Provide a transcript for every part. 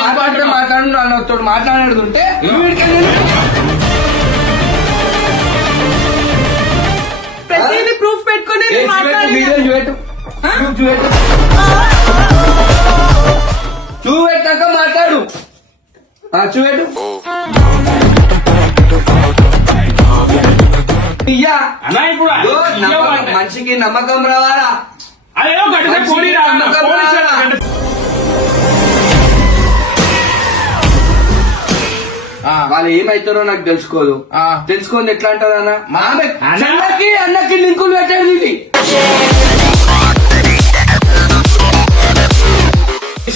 మాట్లాడుతూ మాట్లాడుతుంటే ప్రతిదీ ప్రూఫ్ పెట్టుకుని చూపెట్టాక మాట్లాడు. చూపెట్టు మనిషికి నమ్మకం రావాలా? వాళ్ళు ఏమైతారో నాకు తెలుసుకోదు. తెలుసుకుంది ఎట్లా అంటారు అన్నకి లింకులు పెట్టాడు. ఇది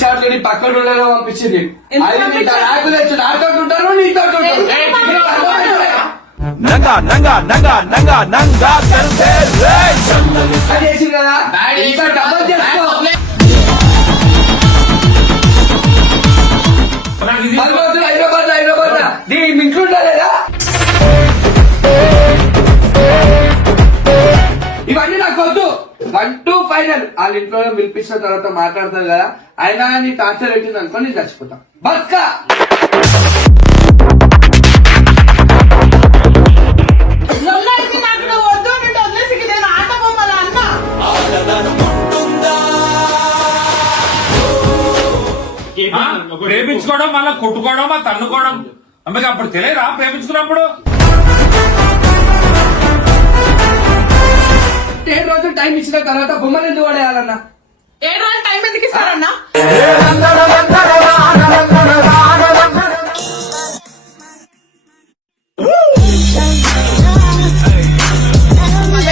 షార్ట్ పక్కన పంపించింది. నాయకులు వచ్చి నాతో ఉంటారు, నీతో ఉంటారు. చేసి కదా ఇంకా డబల్ చేసుకో. హైదరాబాద్ దీని ఇంట్లో లేదా? ఇవన్నీ నాకు వద్దు. 1 to ఫైనల్. వాళ్ళ ఇంట్లో పిలిపించిన తర్వాత మాట్లాడతారు కదా. అయినా నీ టార్చర్ పెట్టింది అనుకో, నేను చచ్చిపోతా. బతుకా ప్రేమించుకోవడం మళ్ళీ కొట్టుకోవడం తన్నుకోవడం అమ్మకి అప్పుడు తెలియరా? ప్రేమించుకున్నప్పుడు 7 రోజులు టైం ఇచ్చిన తర్వాత బొమ్మలు ఎందుకు పడేయాలన్నా? 7 రోజులు టైం ఎందుకు ఇస్తారన్నా?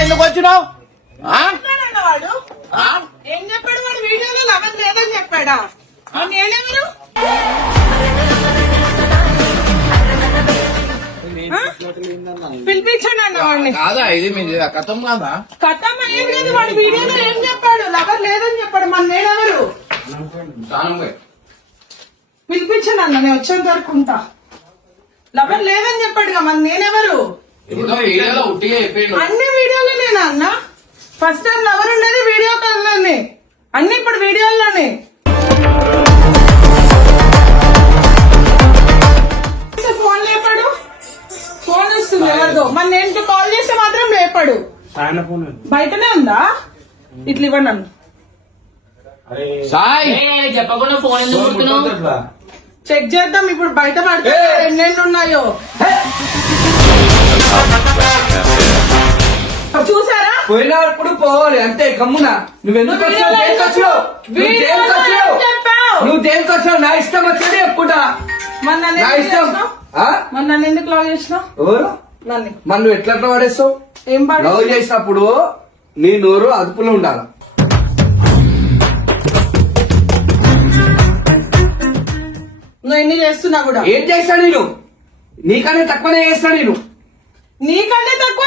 ఎందుకు వచ్చినావు? వాడు ఏం చెప్పాడు? వాడు వీడియోలో లవన్ లేదని చెప్పాడా? నేనెవరు? పిలిపించండి అన్న వాడిని. కాదా ఇది మీది కథం కాదా? కథం అయ్యేది లేదు. వాడి వీడియోలో ఏం చెప్పాడు? లవర్ లేదని చెప్పాడు. మన నేనెవరు? పిలిపించండి అన్న, నేను వచ్చేంత వరకు ఉంటా. లవర్ లేదని చెప్పాడుగా, మన నేనెవరు? అన్ని వీడియోలో నేనా అన్న? ఫస్ట్ టైం లవర్ ఉండేది వీడియో కాల్లోనే, అన్ని ఇప్పుడు వీడియోల్లోనే. ఫోన్ లేపాడు, ఫోన్ వస్తుంది ఎవరిదో. మన నేను కాల్ చేస్తే మాత్రం లేపాడు. బయటనే ఉందా? ఇట్లా ఇవ్వండి నన్ను. చెప్పకుండా ఫోన్ ఎందుకు చెక్ చేద్దాం ఇప్పుడు. బయట పడితే ఎన్నెన్ని ఉన్నాయో చూసారా? పోయినప్పుడు పోవాలి అంతే. గమ్మున నువ్వెందుకు వచ్చావు? నువ్వు దేనికి వచ్చావు? నా ఇష్టం వచ్చేది చెప్పుకుంటా. నా ఇష్టం. నన్ను ఎందుకు లవ్ చేసినావు? ఎవరు మన నువ్వు ఎట్లా పడేస్తావు? ఏం లవ్ చేసినప్పుడు నీ నోరు అదుపులో ఉండాలి. నువ్వు ఎన్ని చేస్తున్నా కూడా ఏం చేస్తా నేను? నీకన్నా తక్కువనే చేస్తా నేను. నీకంటే తక్కువ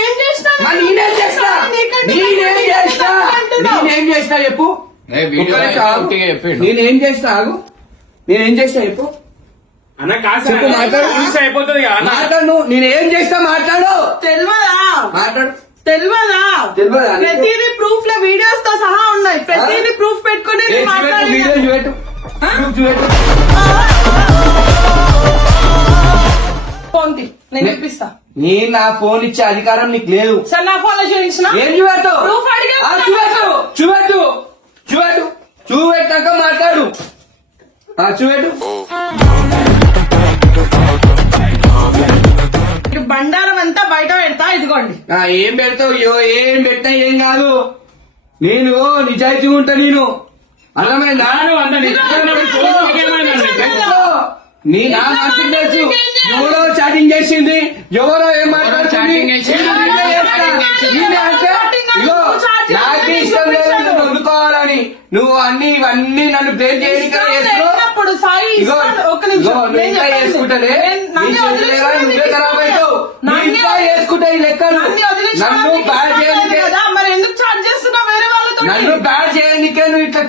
ఏం చేస్తా? నేనేం చేస్తా? నేనేం చేస్తా చెప్పు. నేనేం చేస్తా? ఆగు. నేనేం చేస్తా చెప్పు. మాట్లాడు. నేనేం చేస్తా? మాట్లాడు. తెలియదా? మాట్లాడు. తెలియదా? ప్రతిదీ ప్రూఫ్ లో వీడియోస్ తో సహా ఉన్నాయి. ప్రతిదీ ప్రూఫ్ పెట్టుకుని ఫోన్ నేను చూపిస్తా. నేను నా ఫోన్ ఇచ్చే అధికారం నీకు లేదు. సార్ నా ఫోన్ లో చూపించిన ఏం చూపెట్టు? చూపెట్టాక మాట్లాడు. చూపెట్టు. బండారం అంతా బయట పెడతా. ఇదిగోండి. ఏం పెడతావు? ఏం పెట్టా ఏం కాదు. నేను నిజాయితీ ఉంటా. నేను అర్థమైందా? నీ నా మనసు తెలుసు. ఎవరో చాటింగ్ చేసింది, ఎవరో ఏం మాట్లాడుతుంది. నాకు ఇష్టం లేదు వదుకోవాలని. నువ్వు ఇవన్నీ నన్ను బ్లేమ్ చేయడానికి చేసుకుంటానే. నువ్వే ఖరాబ్ అవుతావు. ఇంకా చేసుకుంటా ఈ లెక్కలు. నన్ను బ్యాడ్ చేయడానికే నువ్వు ఇట్లా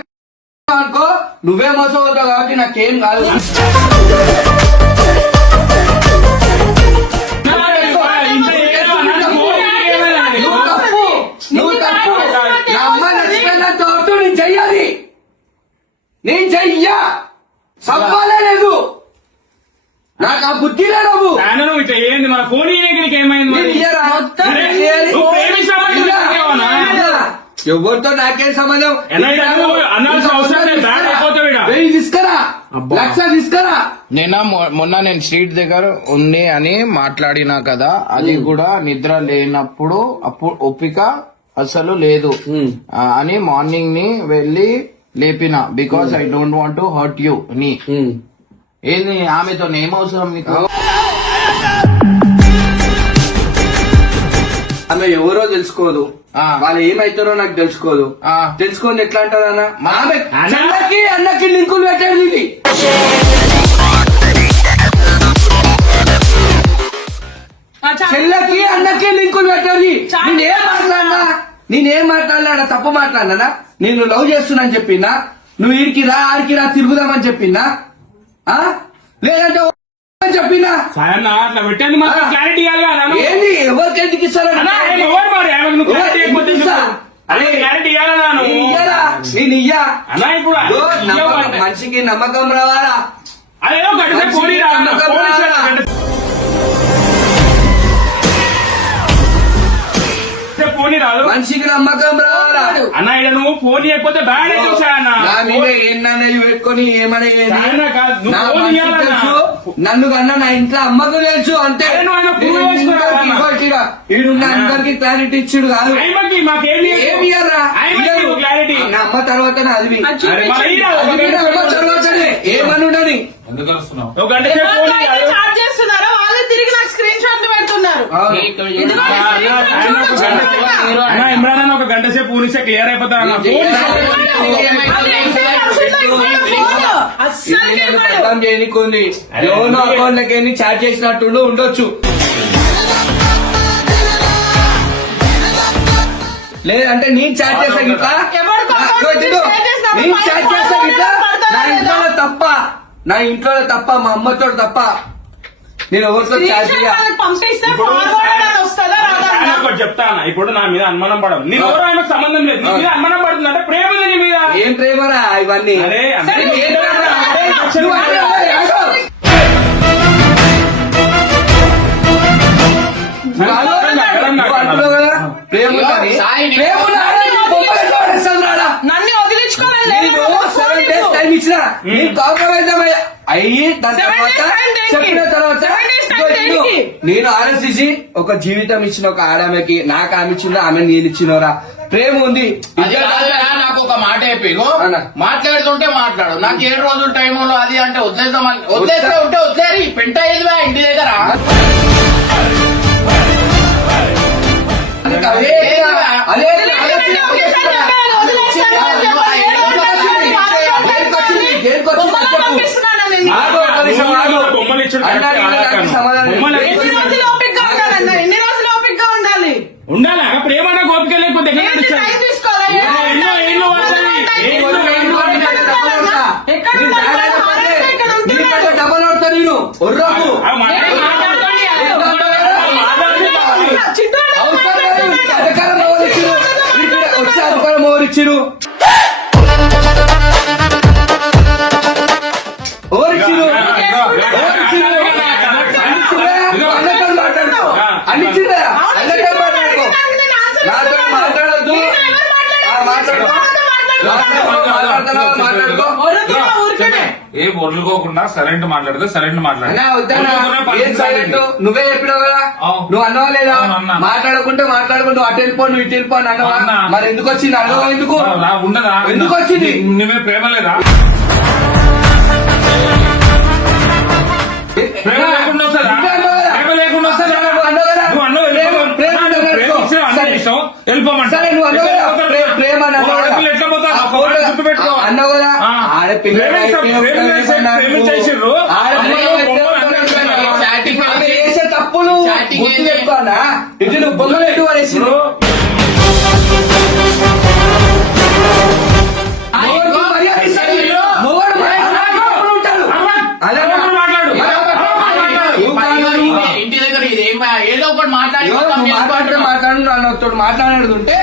అనుకో. నువ్వే మోసం అవుతావు కాబట్టి నాకేం కాదు. నేను చెయ్యా. సంపాలే లేదు, నాకు ఆ బుద్ధి లేదు. ఆయన నువ్వు ఇట్లా ఏంది మన ఫోన్ నీకు ఏమైంది మరి? అరే, నువ్వు ప్రేమించినప్పుడు నువ్వు ఇచ్చేవానా? ఎవరితో నాకేం సంబంధం? అనాల్సిన అవసరం లేదు. బ్యాడ్ అయిపోతావు ఈడ. 1000 తీసుకురా, 1,00,000 తీసుకురా. మొన్న నేను స్ట్రీట్ దగ్గర ఉంది అని మాట్లాడినా కదా, అది కూడా నిద్ర లేనప్పుడు అప్పుడు ఓపిక అసలు లేదు అని మార్నింగ్ ని వెళ్ళి లేపిన, because I don't want to hurt you నీ. ఏంది ఆమెతో ఏం అవసరం మీకు? ఆమె ఎవరో తెలుసుకోదు, వాళ్ళు ఏమైతారో నాకు తెలుసుకోదు. తెలుసుకొని ఎట్లా అంటారన్నా? ఆమె చెల్లకి అన్నకి లింకులు పెట్టాడు ఇది. చెల్లకి అన్నకి లింకులు పెట్టాలి. నేనేం మాట్లాడినా తప్పు మాట్లాడినా? నేను లవ్ చేస్తున్నా చెప్పినా? నువ్వు ఈడికి రా ఆడికి రా తిరుగుదామని చెప్పినా? లేదంటే చెప్పినా? సాయన్న అట్లా పెట్టండి, మాత్రం క్లారిటీ ఇవ్వాలి కదా నాన్న. ఏంది ఎవరికి ఎందుకు ఇస్తారా? అన్నా, ఏం ఎవరు మరి? ఆమెకు నువ్వు క్లారిటీ ఇవ్వకపోతే చెప్పు. అదే క్లారిటీ ఇవ్వాలా నాను? నేను ఇయ్యా. అన్నా ఇప్పుడు మనిషికి నమ్మకం రావాలా? అదేదో గంట పోనీ రా అన్న. పోనీ రాదు. మనిషికి నమ్మకం రావాలా? అన్న ఇక్కడ నువ్వు ఫోన్ చేయకపోతే బ్యాడ్ అయితే అన్న. నా మీద ఏంటన్నా పెట్టుకొని ఏమన్నా నాయనా కాదు, నువ్వు నా ఫోన్ మనసుకి ఇవ్వాలన్నా. తెలుసు, నన్ను కన్నా నా ఇంట్లో అమ్మకు తెలుసు అంతే. అరే నువ్వు ఆయన prove చేసుకున్నావా? ఈడున్న అందరికి క్లారిటీ ఇచ్చుడు కాదు. ఆయనకి మాకేం ఏమి ఇయ్యరా? ఆయనకి క్లారిటీ. నా అమ్మ తర్వాత అది అరే మరి ఇయ్యరా, ఒక అది గంట అమ్మ తర్వాతనే ఏమనుండని. ఎందుకు కలుస్తున్నావు? ఒక గంట సేపు ఫోన్ ఇయ్యాలి. చార్జ్ చేస్తున్నారా? వాళ్ళు తిరిగి నాకు స్క్రీన్ షాట్లు పెడుతున్నారు. ఇదిగో ఈ screen shot ఆయన ఒక చూడు, గంట చూడు. సేపు అన్న ఇమ్రాన్ అన్న ఒక గంట సేపు ఫోన్ ఇస్తే క్లియర్ అయిపోతారు అన్న. ఫోన్ అస్సలు అర్థం చేయనికుంది. లోన్ అకౌంట్లకి చార్జ్ చేసినట్టు ఉండొచ్చు. లేదంటే నేను చార్జ్ చేసా గిట్లా, నేను చార్జ్ చేసా గిట్లా. నా ఇంట్లో తప్ప, నా ఇంట్లో తప్ప, మా అమ్మతో తప్ప నేను ఎవరితో చార్జ్ చేయ. పంపిస్తే ఇప్పుడు ఫార్వర్డ్ అని వస్తుందా రాదా? ఆయన ఒకటి చెప్తా అన్న, ఇప్పుడు నా మీద అనుమానం పడవు. నీ ఎవరో ఆయనకు సంబంధం లేదు, నీ మీద అనుమానం పడుతుంది అంటే ప్రేమ ఉంది నీ మీద. ఏం ప్రేమరా ఇవన్నీ? అరే అంటే ఏం ప్రేమరా? అరే, నువ్వు అంటే ఆగు. నువ్వు అంటున్నావు కదా ప్రేమ ఉందని. ప్రేమ ఉందని బొమ్మలు చూడేస్తాను రాడా? నన్ను వదిలించుకోవాలి. నేను 7 days టైం ఇచ్చిన, నేను కాంప్రమైజ్ అయ్యి దాని 7 days తర్వాత time దేనికి? చెప్పిన తర్వాత 7 days time దేనికి? నేను ఆలోచించి ఒక జీవితం ఇచ్చిన ఒక ఆడమెకి, నాకు ఆమె ఇచ్చిందో ఆమె నేను ఇచ్చినోరా? ప్రేమ ఉంది. అది కాదురా, నాకు ఒక మాట చెప్పిగో, అన్న. మాట్లాడుతుంటే మాట్లాడు. నాకు 7 రోజుల టైంలో అది అంటే వదిలేద్దామని వదిలేస్తే ఉంటే వదిలేరి పెంట అయ్యేదివా ఇంటి దగ్గర. అదే అదే బొమ్మలు ఇచ్చాడు సమాధానం ఎన్ని రోజులు ఓపికగా ఉండాలన్నా? ఎన్ని రోజులు ఓపికగా ఉండాలి? ఉండాలి. ప్రేమ గోపిక లేకపోతే ఎక్కడ ఏంటి నడుస్తుంది? టైం తీసుకోవాలా? ఎన్నో ఏళ్ళు పడుతుంది. ఎక్కడ ఉండాలి? ఇక్కడ ఉంటున్నాడు. డబల్ అవుతా నేను ఒర్రకు ఆ మాట్లాడు. చిట్టోడు అధికారం ఎవరిచ్చిరు? వచ్చే అధికారం ఎవరిచ్చిరు? ఎవరిచ్చిరు? అన్నతో మాట్లాడుకో, అన్నిచ్చిరా అన్నతో మాట్లాడుకో, నాతో మాట్లాడద్దు. మాట్లాడుకో. ఏం ఒర్లుకోకుండా సరైన మాట్లాడితే సరైన అన్నా వద్దానా? ఏం సైలెంట్? నువ్వే చెప్పినావు కదా, అవును. నువ్వు అన్నావా లేదా? అవును అన్నా. మాట్లాడుకుంటే మాట్లాడుకుంటూ అటు వెళ్ళిపో, నువ్వు ఇటు వెళ్ళిపో అని అన్నావా? అన్నా. మరి ఎందుకు వచ్చింది? అన్నావా? ఎందుకు ఉండదా? ఎందుకు వచ్చింది? నువ్వే ప్రేమ లేదా? ప్రేమ లేకుండా వస్తుందా? నువ్వే అన్నావు కదా. ప్రేమ లేకుండా వస్తుందా? నువ్వు అన్నావు కదా. నువ్వు అన్నావు వెళ్ళిపో. ప్రేమ ప్రేమ ఇచ్చినా అన్నీ ఇష్టం. వెళ్ళిపోమంటా. సరే నువ్వు అన్నావు కదా, ప్రేమ అన్నావు కదా. ఆడపిల్ల ఎట్లా పోతారు? ఆ ఒక ఫోటో మాట గుర్తుపెట్టుకో. అన్నావు కదా. ఆ. ఆడపిల్ల ప్రేమించేసిర్రు. ఆమె చేసే తప్పులు చాటింగ్ గుర్తు పెట్టుకోనా? ఇది నువ్వు బొమ్మలు ఎటు పడేసిరు? మొగోడు మాట్లాడుకుంటూ ఉంటాడు. అలా మాట్లాడు. ఇంటి దగ్గర ఇదేం ఏదో ఒకటి మాట్లాడి మాట్లాడు మాట్లాడుతుంటే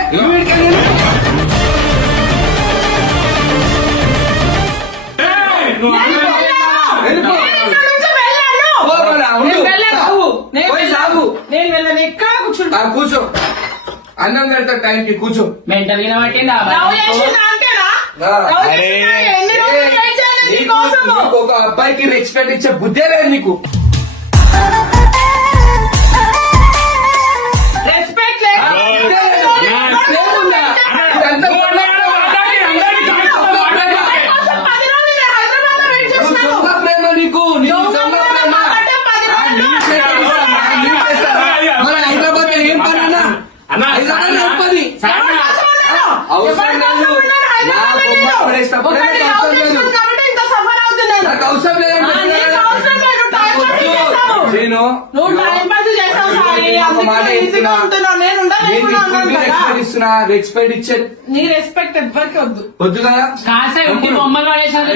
నువ్వు కూర్చో అన్నం పెడతా టైంకి కూర్చో మెంటల్ గా పట్టిందా లవ్ చేసింది అంతేనా? ఆ. లవ్ చేసిందా? ఎన్ని రోజులు వెయిట్ చేయలేదు నీకు నీకోసము? ఒక అబ్బాయికి రెస్పెక్ట్ ఇచ్చే బుద్ధే లేదు నీకు. రెస్పెక్ట్ లేదు. బుద్ధే లేదు. లేకుండా. ఇదంతా దొంగ కోసం 10 రోజులు నేను హైదరాబాద్ లో వెయిట్ చేసినాను. దొంగ ప్రేమ నీకు. నీకు దొంగ దొంగ ప్రేమ ప్రేమ. అంటే 10 ఆ, రోజులు నీ చేతికి ఇస్తానా? నీ చేస్తానా? మన హైదరాబాద్ లో ఏం పని అన్నా? హైదరాబాద్ లో ఏం పని? ఎవరి కోసం ఉన్నాను? అవసరం ఎవరి లేదు. కోసం ఉన్నాను నా హైదరాబాద్ లో బొమ్మ నేను? పడేసినప్పుడు ఒకటి నాకు లవ్ అవసరం లేదు. చేసినాను కాబట్టి ఇంత సఫర్ అవుతున్నాను. నాకు అవసరం లేదని ఆ, చెప్పినా నీకు కదా. అవసరం లేదు. నువ్వు టైం పాస్ చేసావు. నేను నువ్వు టైం పాస్ చేసావు సాయి. ఒక మాట అందుకే ఈజీగా ఇస్తున్నా. ఉంటున్నావు. నేను ఉండలేకుండా ఉన్నాను కదా. రెస్పెక్ట్ ఇస్తున్నా. రెస్పెక్ట్ ఇచ్చే నీ రెస్పెక్ట్ ఎవ్వరికి వద్దు. వద్దు కదా. కాసే ఉండి బొమ్మలు పడేసారు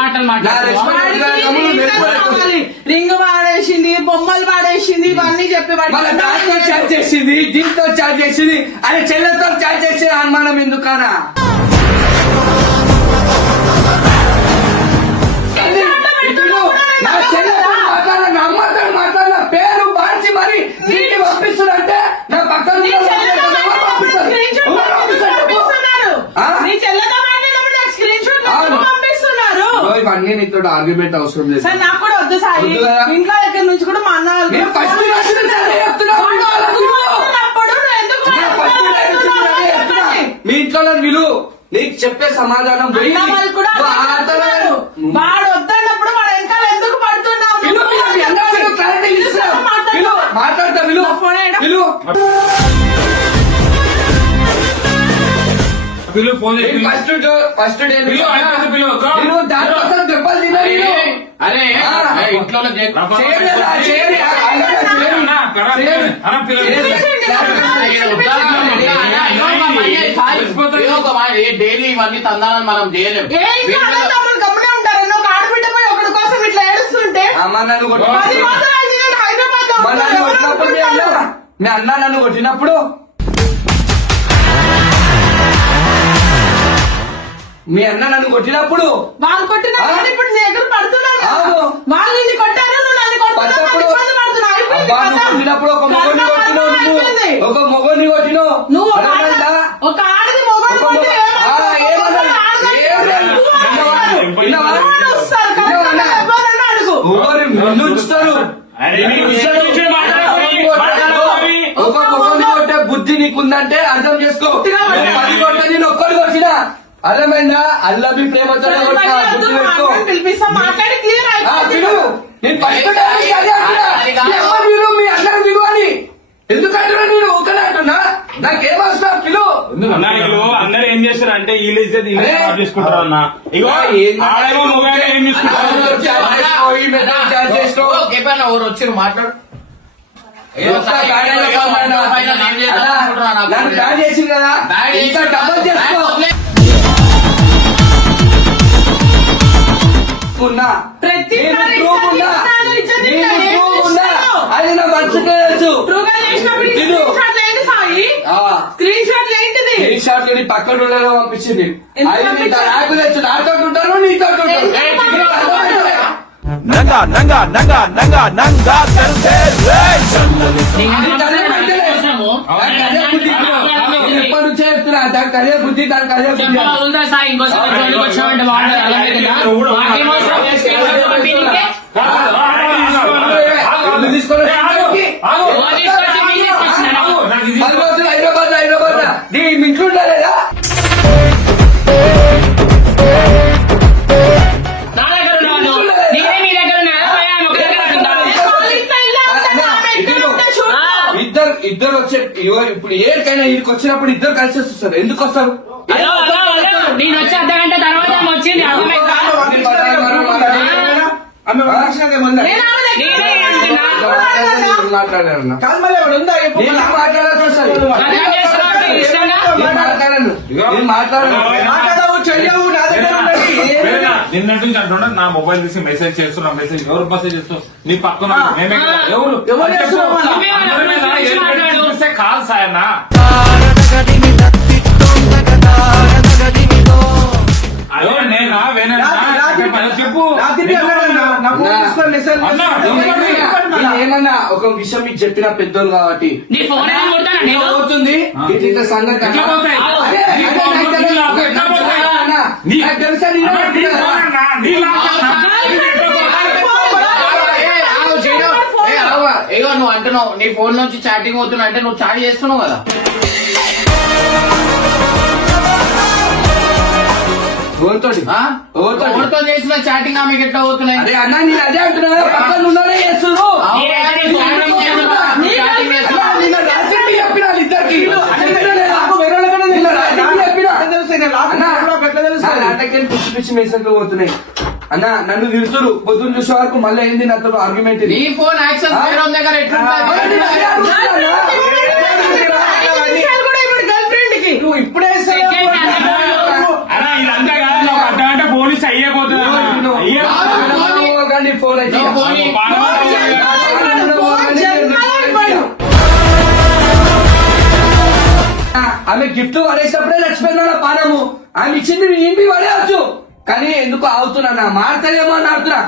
మాటలు నా respect వాడికి వద్దు కదా, గమ్మున రీజన్ వెళ్ళిపోలేదు. కావాలి. రింగ్ వాడేసింది, బొమ్మలు వాడేసింది, ఇవన్నీ చెప్పి వాడికి మన దాంతో చాట్ చేసింది, దీంతో చాట్ చేసింది, అరే చెల్లెతో చాట్ చేసే అనుమానం ఎందుకనా? ఇప్పుడు నా చెల్లెతో మాట్లాడ, నా అమ్మతో మాట్లాడిన పేరు మార్చి మరి నీకు పంపిస్తున్నంటే నా పక్కన నీ చెల్లెతో మాట్లాడినప్పుడు స్క్రీన్ షాట్ పంపిస్తున్నారు. ఆ? నీ చెల్లెతో మాట్లాడినప్పుడు నాకు స్క్రీన్ షాట్ అవును. పంపిస్తున్నారు. ఇవన్నీ నీతో ఆర్గ్యుమెంట్ అవసరం లేదు. సార్ నాకు కూడా వద్దు సాయి. వద్దు కదా. ఇంట్లో దగ్గర నుంచి కూడా మా అన్న వాళ్ళు నేను ఫస్ట్ రాసిన చదివే చెప్తున్నా, వాళ్ళు వాళ్ళకి ఎందుకు విలువ. మాట్లాడినప్పుడు నువ్వు ఎందుకు నేను ఫస్ట్ రాసిన చదివే చెప్తున్నా. మీ ఇంట్లో నన్ను విలువ. నీకు చెప్పే సమాధానం పోయి అన్న వాళ్ళు కూడా నువ్వు ఆటలు వాడు వద్దన్నప్పుడు వాడు వెనకాల ఎందుకు పడుతున్నావు? విలువ, విలువ, మీ అన్న వాళ్ళకి clarity ఇస్తున్నా. విలువ, మాట్లాడతా విలువ. నా ఫోన్ ఏడా? విలువ. పిలువు ఫోన్ చేసి పిలువు. ఫస్ట్ డే పిలువు, అయిపోయింది పిలువు. Go. నేను దానికోసం దెబ్బలు తిన్నా నేను. అరే ఆ. ఇంట్లో నా ఫోన్ చేయలేదా? చేయలే. అన్నా, కరా, చేయలే. అన్నా, పిలువు. డైలీ ఇవన్నీ తందాలని మనం చేయలేము. ఏ ఇంకా అన్న తమ్ముడు గమ్మునే ఉంటారు. ఒక ఆడబిడ్డ పోయి ఒకడి కోసం ఇట్లా ఏడుస్తుంటే అమ్మ నన్ను 10 కొట్టినప్పుడు రోజులు అయింది నేను హైదరాబాద్ లో మరి నన్ను కొట్టినప్పుడు మీ అన్న మీ అన్న నన్ను కొట్టినప్పుడు మీ అన్న నన్ను కొట్టినప్పుడు వాళ్ళు కొట్టినా ఆ? కానీ ఇప్పుడు నీ దగ్గర పడుతున్నావు కదా. అవును. వాళ్ళు నిన్ను కొట్టారు, నువ్వు నన్ను కొడుతున్నావు, పడ్డప్పుడు ఇబ్బంది పడుతున్నావు. అయిపోయింది అబ్బా నువ్వు కదా. కొట్టినప్పుడు ఒక మొగోడిని కర్మ కొట్టినావు కర్మ నువ్వు. అయిపోయింది. ఒక మొగోడిని కొట్టినావు. నువ్వు ఒక అర్థమైందా? ఒక ఆడది మొగోడు ఒక కొట్టి మొగ- ఏమన్నారు? ఏమన్నారు? విన్నావా? ఎవరు ముందు ఉంచుతారు? అరే నీకు ఇష్టం వచ్చిన మాట్లాడుకోవాలి. ఒక మొగోడిని కొట్టే బుద్ధి నీకుందంటే అర్థం చేసుకో. నువ్వు 10 కొట్టే నేను ఒక్కడు కొట్టినా అర్థమైందా? అల్లబి ప్రేమతో కొట్టినా బుద్ధి పెట్టుకో. పిలిపిస్తా మాట్లాడి క్లియర్ ఆ, అయిపోయింది. విను. నేను ఫస్ట్ టైం అదే అంటున్నా. మీ అమ్మ విను, మీ అన్నను విను అని. ఎందుకంటున్నా నేను ఒకనే అంటున్నా? నాకేం అవసరం పిలు. అన్నా వీళ్ళు అందరూ ఏం చేస్తారు అంటే వీళ్ళు ఇజ్జత్ వీళ్ళే అరే. ఖరాబ్ చేసుకుంటారు అన్న. ఇగో ఆడేమో నువ్వేమో ఏం చేసుకుంటావు? ఎవరు వచ్చి మాట్లాడు నన్ను బ్యాన్ చేసింది కదా ఇంకా డబల్ చేసుకో. ఉన్నా. ప్రతిసారి నేను proof ఉన్నా. ఇస్తాను, ఇచ్చేది నేను ఇట్లా ఏం proof ఉన్నా. చేస్తావు? అది నా మనసుకే తెలుసు. ట్రూగా చేసినప్పుడు ఈ విను. స్క్రీన్ షాట్ ఏంటి సాయి? ఆ. స్క్రీన్ షాట్ ఏంటిది? ఈ షాట్ ని పక్కన ఉండలో పంపించింది. ఎందుకు అది నీ పంపించారు? నాకు తెలుసు. నాతో ఉంటారు నీతో ఉంటారు. ఎందుకు పంపించారు? నంగా నంగా నంగా నంగా నంగా తెల్సే రేయ్ దానికి అదే బుద్ధి లేదు. దానికి అదే బుద్ధి ఇప్పుడు. నేను ఎప్పటి నుంచో చెప్తున్నా దానికి అదే బుద్ధి దానికి అదే బుద్ధి వదులుతా సాయి ఇంకోసారి జోలికి వచ్చామంటే వాళ్ళు మాకేం అవసరం? ఎందుకు తీసుకొని వచ్చి ఆగు. ఓ తీసుకొచ్చి మీ తీసుకొచ్చినా? నాకు ఇది 10 రోజులు హైదరాబాద్ నీ ఇంట్లో లేదా? నా దగ్గర ఉన్నాను. నేనే మీ దగ్గర ఉన్నాను. పోయా, ఒక దగ్గర ఉన్నాను. వాళ్ళ ఇంట్లో ఇల్లు ఉందా? ఆమె ఇక్కడ ఉంటే చూడు. ఇద్దరు వచ్చే ఇప్పుడు ఏడికైనా వీరికి వచ్చినప్పుడు ఇద్దరు కలిసి వస్తారు. ఎందుకు వస్తారు? Hello, hello, hello. నేను వచ్చి అర్ధగంట తర్వాత ఆమె వచ్చింది అర్థమైందా? నేను ఆమె దగ్గర నేనే అంటున్నా. మాట్లాడారన్నా నేను మాట్లాడాల్సి వస్తుంది. అర్థం చేసుకోండి, ఇష్టంగా. నేను మాట్లాడను. నేను మాట్లాడను. నిన్నటి నుంచి అంటుండే నా మొబైల్ తీసి మెసేజ్ చేస్తున్నా. మెసేజ్ ఎవరు మెసేజ్ చేస్తూ నీ పక్కన మేమే కదా. ఎవరు ఎవరు చేస్తున్నారు? చెప్పు. అందరి మీద ఏం పెట్టి చూపిస్తే కాదు సాయన్న. ఎవరు నేనా వేనా చెప్పు ఏమన్నా ఒక విషయం మీకు చెప్పిన పెద్దోళ్ళు కాబట్టి నీ ఫోన్ ఏం కొడతానా నేను? అవుతుంది ఇట్లా సంగతి ఎట్లా పోతాయి? అదే, నీ అదే, ఫోన్ నాకు కొట్టి తెలుసు. లాక్ ఎట్లా పోతాయి? అన్నా, నీ- నాకు తెలుసా నీ అన్న, నీ ఫోన్ అన్న, నీ లాక్ అన్న. ఏగో నువ్వు అంటున్నావు నీ ఫోన్ నుంచి చాటింగ్ అవుతున్నా అంటే నువ్వు చాట్ చేస్తున్నావు కదా. ఎవరితోటి? ఆ? ఎవరితోటి? ఎవరితో చేసిన చాటింగ్ ఆమెకి ఎట్లా అవుతున్నాయి? అరే అన్న నేను అదే అంటున్నా కదా, పక్కన ఉన్నోడే చేస్తున్నారు. అవునా? నువ్వు చాటింగ్ చేస్తున్నావా? నువ్వు చాటింగ్ చేస్తున్నావా? అన్నా, నిన్న రాసింది చెప్పిన వాళ్ళిద్దరికి. నిన్న రాసింది చెప్పిన. అన్నా, నా దగ్గర పిచ్చి పిచ్చి మెసేజ్లు పోతున్నాయి అన్న. నన్ను తిడుతురు పొద్దున్న చూసే వరకు మళ్ళీ ఏంది నాతో ఆర్గ్యుమెంట్ ఇది. నీ ఫోన్ యాక్సెస్ వేరే వాళ్ళ దగ్గర ఎట్లుంటుంది? నువ్వు ఇప్పుడే అన్న, ఇదంతా కాదు, నువ్వు ఒక అర్ధగంట ఫోన్ ఇస్తే అయ్యేపోతుంది అన్న. ఫోన్ అయితే నువ్వు ఫోన్ ఇ- ఆమె గిఫ్ట్ పడేసినప్పుడే చచ్చిపోయినా పానము. ఆమె ఇచ్చింది నేను ఇంటికి పడేయచ్చు, కానీ ఎందుకు ఆగుతున్నా మారుతాయేమో అని ఆడుతున్నా.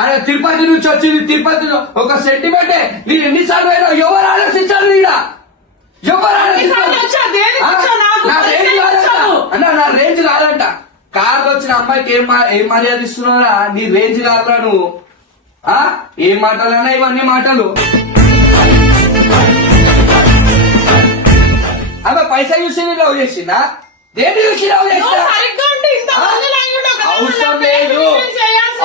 అరే తిరుపతి నుంచి వచ్చింది, తిరుపతి ఒక సెంటిమెంటే. నేను ఎన్నిసార్లు అయినా ఎవరు ఆలోచించాలి ఈడ? ఎవరు ఆలోచించాలి? నా రేంజ్ కాదంట అన్న, నా రేంజ్ కాదంట. కార్లో వచ్చిన అమ్మాయికి ఏం మర్యాద ఇస్తున్నారా? నీ రేంజ్ కాదురా నువ్వు. ఏం మాటలన్నా ఇవన్నీ మాటలు. అమ్మ పైసా చూసి లవ్ చేసిందా? దేని చూసి లవ్ చేస్తా? అవసరం లేదు,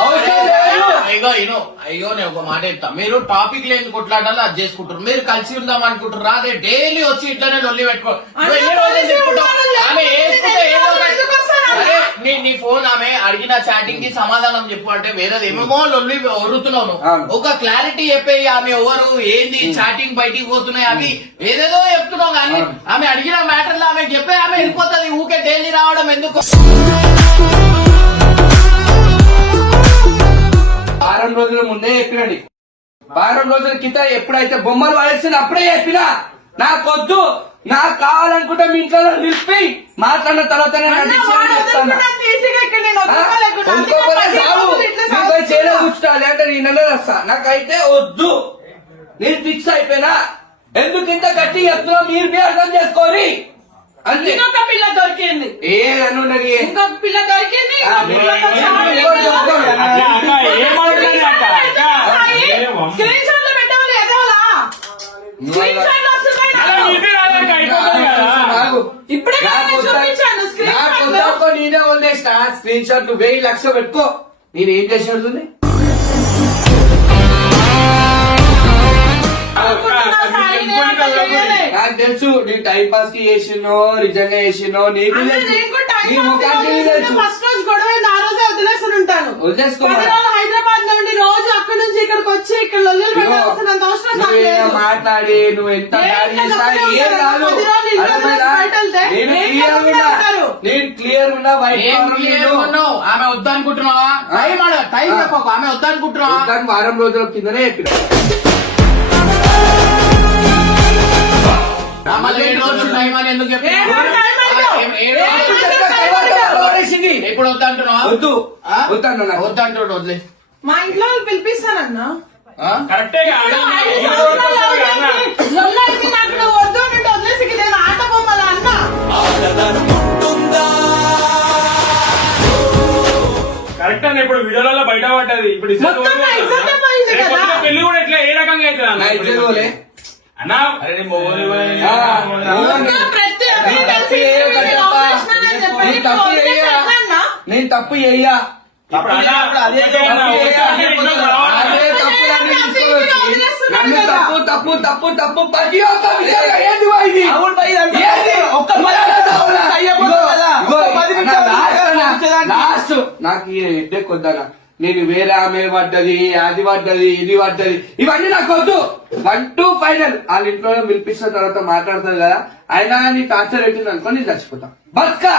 అవసరం లేదు. అయ్యో నేను ఒక మాట చెప్తా. మీరు టాపిక్ లేని కొట్లాడాలి అది చేసుకుంటారు. మీరు కలిసి ఉందాం అనుకుంటారు. అదే డైలీ వచ్చి ఇట్లానే లొల్లి పెట్టుకో. నువ్వు ఎన్ని రోజులు చెప్పుకుంటావు? ఆమె వేసుకుంటే ఏదో ఒకటి. అరే, నీ ఫోన్ ఆమె అడిగిన చాటింగ్ కి సమాధానం చెప్పు అంటే వేరేది ఏమేమో లొల్లి ఒరుతున్నావు. ఒక క్లారిటీ చెప్పే ఆమె ఎవరు ఏంది చాటింగ్ బయటికి పోతున్నాయి అవి ఏదేదో చెప్తున్నావు. కానీ ఆమె అడిగిన మ్యాటర్ లో ఆమె చెప్పే ఆమె వెళ్ళిపోతుంది. ఊకే డైలీ రావడం ఎందుకు? వారం రోజుల ముందే చెప్పినండి. వారం రోజుల కింద ఎప్పుడైతే బొమ్మలు పడేసింది అప్పుడే చెప్పినా నాకొద్దు, నాకు కావాలనుకుంటే మీ ఇంట్లో నిలిపి మాట్లాడిన తర్వాత అంటే నేను వస్తా. నాకైతే వద్దు, నేను ఫిక్స్ అయిపోయినా. ఎందుకు ఇంత గట్టి చెప్తున్నా మీరు మీ అర్థం చేసుకోరి. అంతే. ఇంకొక పిల్ల దొరికింది, ఏదన్నా ఉన్నది. ఇంకొక పిల్ల దొరికింది. స్క్రీన్ షాట్ లో పెట్టవాలి ఎదవలా? స్క్రీన్ షాట్ లో వస్తున్నాయి నాకు. ఇప్పుడే చూపించాను స్క్రీన్ షాట్ లో. నేనే వదిలేసిన స్క్రీన్ షాట్ 1000 లక్షలు పెట్టుకో. నేను ఏం చేసేది నాకు తెలుసు. నేను టైం పాస్ కి చేసినో నిజంగా చేసినో నీకు తెలుసు. ఫస్ట్ రోజు గొడవ ఆ రోజే వదిలేసి ఉంటాను. వదిలేసుకో. హైదరాబాద్ నుండి రోజు అక్కడి నుంచి ఇక్కడికి వచ్చి ఇక్కడ లొల్లులు పెట్టాల్సినంత అవసరం నాకు లేదు. మాట్లాడి నువ్వు ఎంత నేను క్లియర్ ఉన్నా ఉన్నావు ఆమె వద్దనుకుంటున్నావా? టైం చెప్పకు. ఆమె వద్దనుకుంటున్నావా? వారం రోజుల కిందనే చెప్పిన. మళ్ళీ 7 రోజులు టైం అని ఎందుకు చెప్పినావు? ఇప్పుడు వద్దంటున్నావా? వద్దు వద్దన్నా వద్దంటున్నాడు. వదిలే. మా ఇంట్లో వాళ్ళు పిలిపిస్తానన్నా. కరెక్టే కాదు. లొల్లైంది నాకు, నువ్వు వద్దు అంటే వదిలేసి నేను ఆట బొమ్మల అన్నా. కరెక్ట్ అన్న. ఇప్పుడు వీడియోలలో బయట పడ్డది. ఇప్పుడు మొత్తం నా ఇజ్జతే పోయింది కదా. పెళ్లి కూడా ఎట్లా ఏ రకంగా అవుతుంది అన్న? నా ఇద్దరు పోలే. అన్న అరే నీ మొగోని ప్రతి ఒక్కరు కలిసి నేను ఆపరేషన్ చెప్పండి. నేను తప్పు చెయ్యా. నన్ను తప్పు తప్పు తప్పు తప్పు ప్రతి ఒక్క విషయంగా ఏది పోయింది? లాస్ట్ నాకు హెడ్డేక్ వద్దనా. నేను వేరే ఆమె పడ్డది, అది పడ్డది, ఇది పడ్డది, ఇవన్నీ నాకు వద్దు. 1 to final వాళ్ళ ఇంట్లో పిలిపించిన తర్వాత మాట్లాడతారు కదా. అయినా నీ టార్చర్ పెట్టింది అనుకో నేను చచ్చిపోతా. బతుకా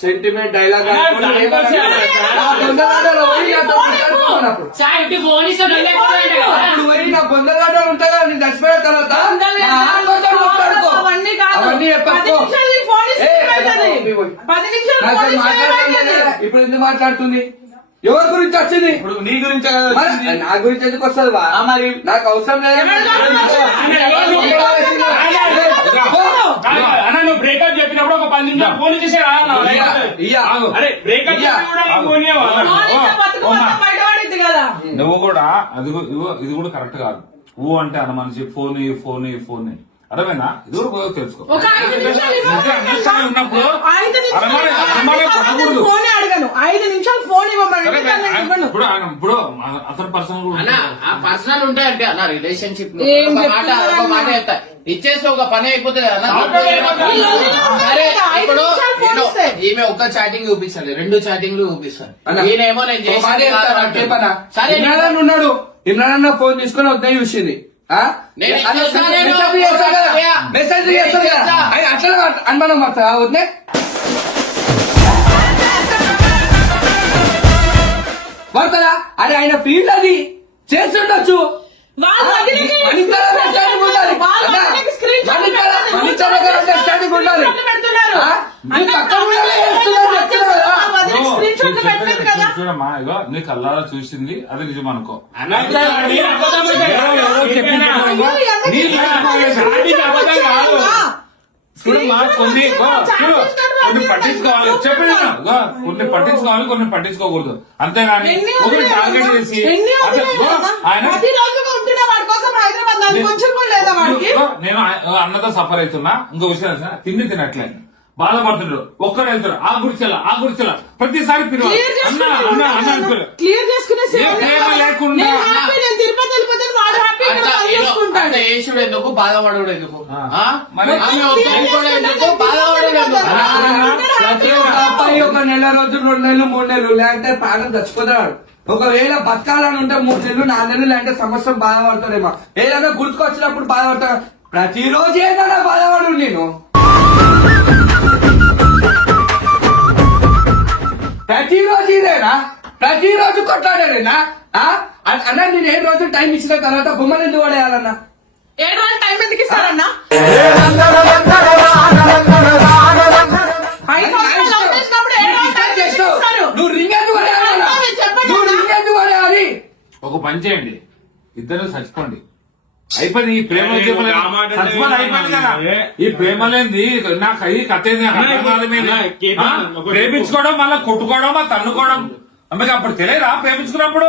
సెంటిమెంట్ సెంటిమెంట్ డైలాగ్ సార్ ఇంటి ఫోన్ ఇస్తాను నా బొందలాటలు ఉంటాగా నేను చచ్చిపోయిన తర్వాత నా ఆత్మతో మాట్లాడుకో. అవన్నీ కాదు. అవన్నీ 10 చెప్పకు. నిమిషాలు నీ ఫోన్ ఇస్తే ఏ, ఏమవుతుంది? ఇవ్వు. 10 నిమిషాలు నాతో ఫోన్ ఇస్తే మాట్లాడలేదు ఏమవుతుంది? కదా. ఇప్పుడు ఎందుకు మాట్లాడుతుంది? ఎవరి గురించి వచ్చింది? ఇప్పుడు నీ గురించే కదా మరి వచ్చింది. నా గురించి ఎందుకు వస్తుంది బా? మరి నాకు అవసరం లేదు. అన్న నువ్వు బ్రేకప్ చెప్పినప్పుడు ఒక 10 నిమిషాలు ఫోన్ చేసే ఇయ్య. అరే బ్రేకప్ చెప్పినప్పుడు నీకు ఫోన్ ఇవ్వాలి. ఫోన్ ఇస్తే బతుకు మొత్తం బయటపడిద్ది కదా. నువ్వు కూడా ఇది కూడా కరెక్ట్ కాదు. అంటే అన్న మనిషి ఫోన్ అర్థమైనా? ఇది కూడా తెలుసుకో. ఒక 5 నిమిషాలు ఇవ్వమని అండర్స్టాండింగ్ ఉన్నప్పుడు 5 నిమిషాలు అరమాలి కొట్టకూడదు. ఫోన్ అడగను. 5 నిమిషాలు ఫోన్ ఇవ్వమని సరే, నేను ఇవ్వను. ఇప్పుడు అతని పర్సనల్ అన్న ఆ పర్సనల్ ఉంటాయంటే అన్న రిలేషన్షిప్ లో ఏం ఒక చెప్తున్నారు మాట అన్న? చెప్తా ఇచ్చేస్తే ఒక పని అయిపోతుంది కదా అన్న. ఈ రోజుల్లో సరే ఐదు ఇప్పుడు నిమిషాలు ఫోన్ ఇస్తే. ఈమె ఒక్క చాటింగ్ చూపిస్తాను 2 చాటింగ్లు చూపిస్తాను అన్న, ఈయనేమో నేను ఓ మాట చేసిన చెప్తారా? చెప్పనా? సరే ఇమ్రాన్ ఉన్నాడు. ఇమ్రాన్ ఫోన్ తీసుకొని వద్దని చూసింది. నేను అన్న, ఇచ్చేస్తాను, మెసేజ్ చేస్తాడు కదా. మెసేజ్ చేస్తాడు కదా. ఆయన అట్లా అనుమానం పడతా వద్దే. పడతారా? అరే ఆయన ఫీల్డ్ అది చేస్తుండొచ్చు. వాళ్ళ వదిలికి మనిద్దరం understanding ఉండాలి. వాళ్ళ అన్నా, వదిలికి screen shot పెడతారు. మనిద్దరం understanding ఉండాలి. screen shot పెడుతున్నారు. ఆ? నీ పక్కన కూడా చేస్తున్నారు చెప్తున్నా కదా. వాళ్ళ వదిలికి screen shot పెట్టలేదు కదా. చూడమ్మా ఇగో నీ కళ్ళారా చూసింది అది నిజం అనుకో. చూడమ్మా కొన్ని పట్టించుకోవాలి కొన్ని పట్టించుకోకూడదు అంతేగాని ఒకటి టార్గెట్ చేసి ఆయన నేను అన్నతో సఫర్ అవుతున్నా ఇంకో విషయం తెలుసా? తిండి తినట్లే బాధపడుతున్నాడు ఒక్కడు వెళ్తాడు ఆ గుడిచెల ప్రతిసారి పిలవాలి అన్న అన్న అన్న అనుకోలేదు క్లియర్ చేసుకునే ప్రేమ లేకుండా తిరుపతి వెళ్ళిపోతాను వాడు హ్యాపీగా యేసుడు ఎందుకు బాధపడడు ఎందుకు ఆ? మరి ఆమె ఒప్పుకోడు ఎందుకు బాధపడడు ఎందుకు ప్రతి ఒక్క అబ్బాయి ఒక నెల రోజులు 2 నెలలు 3 నెలలు లేదంటే ప్రాణం చచ్చిపోతాడు. ఒకవేళ బతకాలని ఉంటే 3 నెలలు 4 నెలలు లేదంటే సంవత్సరం బాధపడతాడేమో. ఏదైనా గుర్తుకొచ్చినప్పుడు బాధపడతాడు. ప్రతిరోజు ఏదైనా బాధపడు నేను. ప్రతిరోజు ఇదేనా? ప్రతిరోజు కొట్లాడేనా? అన్న నేను 7 రోజులు టైం ఇచ్చిన తర్వాత బొమ్మలు ఎందుకు పడేయాలన్నా? 7 రోజులు టైం ఎందుకు ఇస్తారన్నా? నువ్వు రింగ్ ఎందుకు పడేయాలన్నా? నువ్వు రింగ్ ఎందుకు పడేయాలి? ఒక పని చేయండి ఇద్దరు చచ్చిపోండి అయిపోయింది. ఈ ప్రేమ చచ్చిపోయి అయిపోయింది కదా. ఈ ప్రేమ లేనిది నాకు ఈ కథ ఏంది? నాకు అర్థం కాదు మీరు. ప్రేమించుకోవడం మళ్ళీ కొట్టుకోవడం తన్నుకోవడం అందుకే అప్పుడు తెలియదా ప్రేమించుకున్నప్పుడు?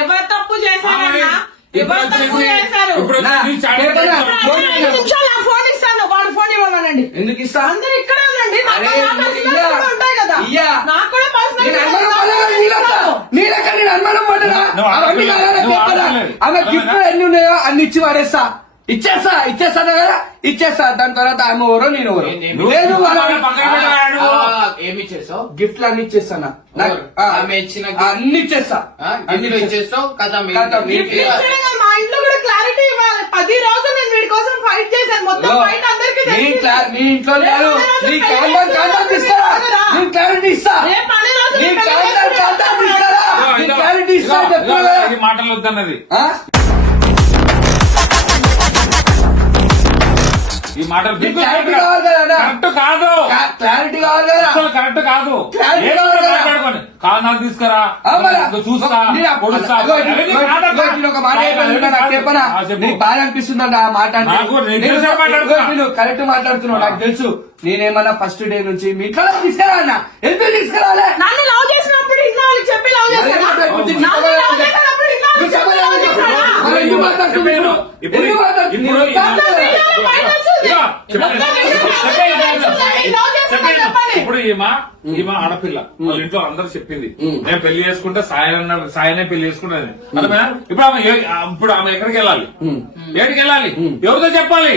ఎవరు తప్పు చేశారన్నా? ఎవరు తప్పు చేశారు? ఇప్పుడు నీ చాట్ చెప్పనా? 5 నిమిషాలు నా ఫోన్ ఇస్తాను వాడు ఫోన్ ఇవ్వమనండి. ఎందుకు ఇస్తా? అందరు ఇక్కడే ఉండండి. నాకు అరే, నా personal ఇయ్యా. కూడా ఉంటాయి కదా. ఇయ్యా. నాకు కూడా personal నేను కూడా అనుమానం ఉంటాయి. పడలేదు, నేను అనుమానం పడ్డనా? నువ్వు అవన్నీ ఆడలేదు. కాదా? నువ్వు చెప్పనా? ఆడలేదు. ఆమె గిఫ్ట్ ఎన్ని ఉన్నాయో అన్ని ఇచ్చి పడేస్తా. ఇచ్చేస్తా కదా ఇచ్చేస్తా. దాని తర్వాత ఆమె ఎవరో నేను ఎవరో లేదు పక్కన పెట్టాడు. ఏమి చేసావు గిఫ్ట్లు అన్ని ఇచ్చేస్తానా? ఆమె ఇచ్చిన అన్ని ఇచ్చేస్తా. అన్ని ఇచ్చేస్తావు కదా గిఫ్ట్ ఇచ్చాడు కదా, మా ఇంట్లో కూడా క్లారిటీ ఇవ్వాలి. 10 రోజులు నేను వీడి కోసం ఫైట్ చేశాను. మొత్తం ఫైట్ అందరికీ తెలిసింది. నీ ఇంట్లో లేదు. నీ కాంటాక్ట్ తీసుకురా. నీ క్లారిటీ ఇస్తా. రేపు 10 రోజులు నీ పెళ్లి కాంటాక్ట్ తీసుకురా. నీ క్లారిటీ ఇస్తా చెప్తున్నా కదా. ఈ మాటలు వద్దన్నది ఆ? ఈ మాటలు నీకు క్లారిటీ కావాలి కదా అన్న? కరెక్ట్ కాదు క్లారిటీ కావాలి కదా? అసలు కరెక్ట్ కాదు. క్లారిటీ ఏదో కావాలి కదా? మాట్లాడుకోండి కారణాలు తీసుకురా ఆ మరి. ఇంకా చూస్తా నేను పొడుస్తా. ఇగో అవన్నీ కాదబ్బా. నేను ఒక మాట చెప్పాను, నాకు చెప్పనా? ఆ, చెప్పు. నీకు బాధ అనిపిస్తుందండి ఆ మాట అంటే? నాకు నేను తెలిసే మాట్లాడుతున్నా. నేను కరెక్ట్ మాట్లాడుతున్నావు నాకు తెలుసు. నేనేమన్నా ఫస్ట్ డే నుంచి మీ ఇంట్లో తీసుకురా అన్న. ఎందుకు తీసుకురాలే? నన్ను లవ్ చేసినప్పుడు ఇంట్లో వాళ్ళకి చెప్పి లవ్ చేశానా? నన్ను లవ్ చేసినప్పుడు ఇంట్లో వాళ్ళకి చెప్పి లవ్ చేశానా? మరి ఎందుకు మాట్లాడుతున్నావు? ఇప్పుడు- ఎందుకు మాట్లాడుతున్నావు? ఇప్పుడు- మొత్తం వీడియోలో బయట వచ్చింది. ఇగో, మొత్తం వీడియోలో బయట వచ్చింది. లవ్ చేస్తున్నా చెప్పండి. ఇప్పుడు ఈమె ఆడపిల్ల వాళ్ళ ఇంట్లో అందరూ చెప్పింది నేను పెళ్లి చేసుకుంటే సాయనే పెళ్లి చేసుకుంటాను అర్థమైనా? ఇప్పుడు ఆమె ఎక్కడికి వెళ్ళాలి? ఏడికి వెళ్ళాలి? ఎవరితో చెప్పాలి?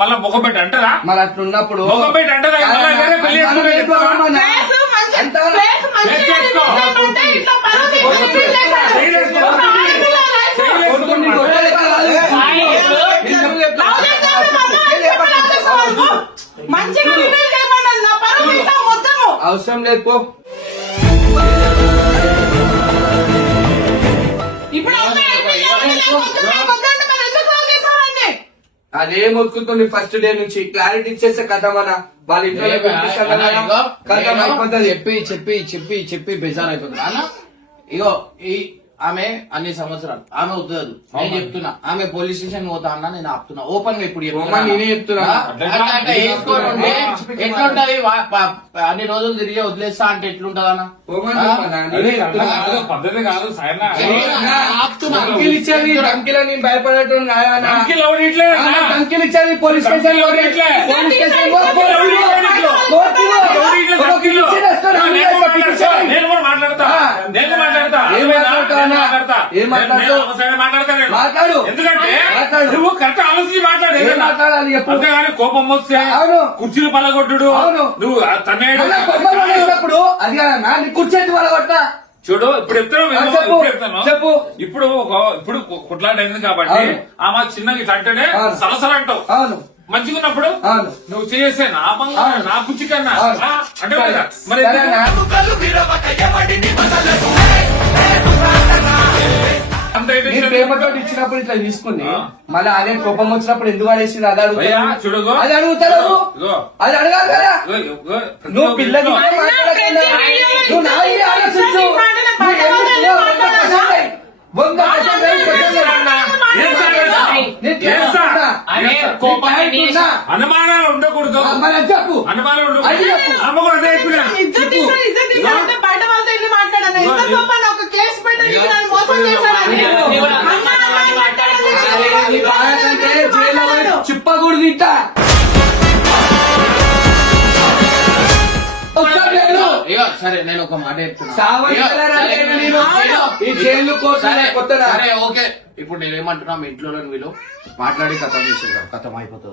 మళ్ళా మొగబెట్టి అంటారా? మరి అట్లున్నప్పుడు మొగబెట్టి అంటారా? మళ్ళా వేరే పెళ్లి చేసుకుంటే చెప్తారా? ఫేస్ మంచి- అంతా ఫేస్ మంచిగా చేసుకో. ఉంటే ఇట్లా పరువు తీసి చేశాడు. చేసుకో. ఒక ఆడపిల్ల life లో నువ్వు మంచిగా రివీల్ చేయమన్నాను నా పరువు తీసావు మొత్తము. అవసరం లేదు పో. ఇప్పుడు అమ్మాయి అయిపోయింది, నాకు వద్దంటే మరి ఎందుకు కాల్ చేశావండి? అదేం మొత్తుకుంటుంది ఫస్ట్ డే నుంచి క్లారిటీ ఇచ్చేస్తే కథ మన వాళ్ళ ఇంట్లో కథ అయిపోతుంది. చెప్పి బెజార్ అయిపోతుంది అన్న. ఇగో ఈ ఆమె అన్ని సంవత్సరాలు ఆమె వద్దు నేను చెప్తున్నా. ఆమె పోలీస్ స్టేషన్ పోతా అన్నా, నేను ఆపుతున్నా ఓపెన్ గా. ఇప్పుడు నేనే చెప్తున్నా ఎట్లుంటది అన్ని రోజులు తిరిగి వదిలేస్తా అంటే ఎట్లుంటది అన్న? పద్ధతి కాదు సాయన. ధమ్కీలు ఇచ్చేది ధమ్కీలని భయపడటం ధమ్కీలు ఇచ్చేది పోలీస్ స్టేషన్ నేను కూడా మాట్లాడతా. మాట్లాడు. ఎందుకంటే మాట్లాడు. నువ్వు కరెక్ట్ ఆలోచించి మాట్లాడు. మాట్లాడాలి చెప్పు. అంతేగాని కోపం వస్తే అవును. కుర్చీలు పలగొట్టుడు నువ్వు తనేటప్పుడు అది కాదన్నా నీ కూర్చోండి వాళ్ళ కొట్ట. చూడు ఇప్పుడు చెప్తాను చెప్పు. ఇప్పుడు ఇప్పుడు కుట్లాట అయింది కాబట్టి అవును. ఆమె చిన్నగా ఇట్లా అంటేనే అవును. సలసలు అంటావు. అవును మంచిగా ఉన్నప్పుడు అవును. నువ్వు చేసే నా బంగా అవును. నా కుర్చీ కన్నా అవును. అంటే కదా మరి సరేనా? అంత నీ ప్రేమతో ఇచ్చినప్పుడు ఇట్లా తీసుకుని మళ్ళీ అదే కోపం వచ్చినప్పుడు ఎందుకు అడేసింది అది భయ్యా, అడుగుతా. చూడుగో. అది అడుగుతావు ఇగో. అది అడగాలి కదా. ఇగో, నువ్వు పిల్లకి నువ్వు నా ఇది ఆలోచించు. నువ్వు ఎందుకు 100% అనే కోపాన్ని అనుమానాలు ఉండకూడదు. మరి చెప్పు. అనుమానాలు అది ఉండకూడదు. చెప్పు. అమ్మ కూడా అదే చెప్పినా. ఇజ్జత్ తీసాడంటే బయట వాళ్ళతో వెళ్ళి మాట్లాడాను. ఇంత కోపాన్ని ఒక కేసు పెట్టి నీకు నన్ను మోసం చేశాడని. చిప్పకూడదు తింటా. ఇగో సరే నేను ఒక మాట చెప్తున్నా. ఈ జైలు కోసం కొత్తగా సరే ఓకే. ఇప్పుడు నేనేమంటున్నా మీ ఇంట్లో వీళ్ళు మాట్లాడి కథం చేసేది కథం అయిపోతుంది.